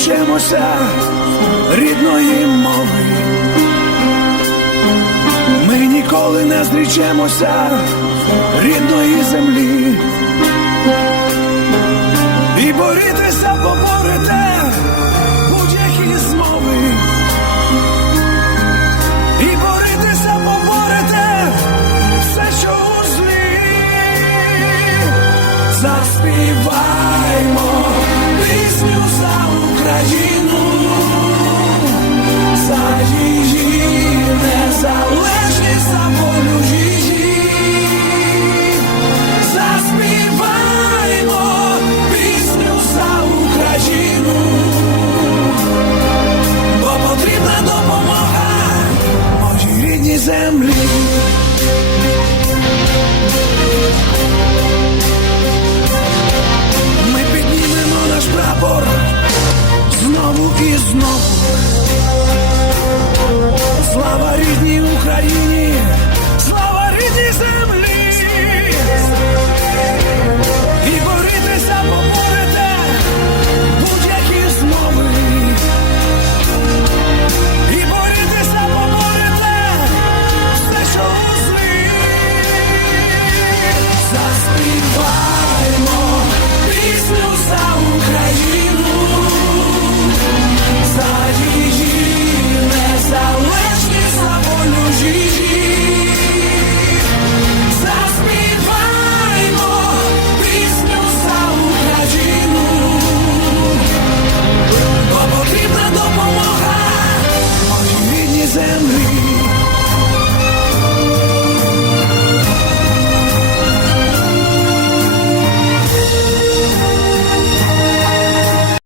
вчимося рідної мови, ми ніколи не зрічемося рідної землі і борітися поборете. землі. Ми піднімемо наш прапор знову і знову.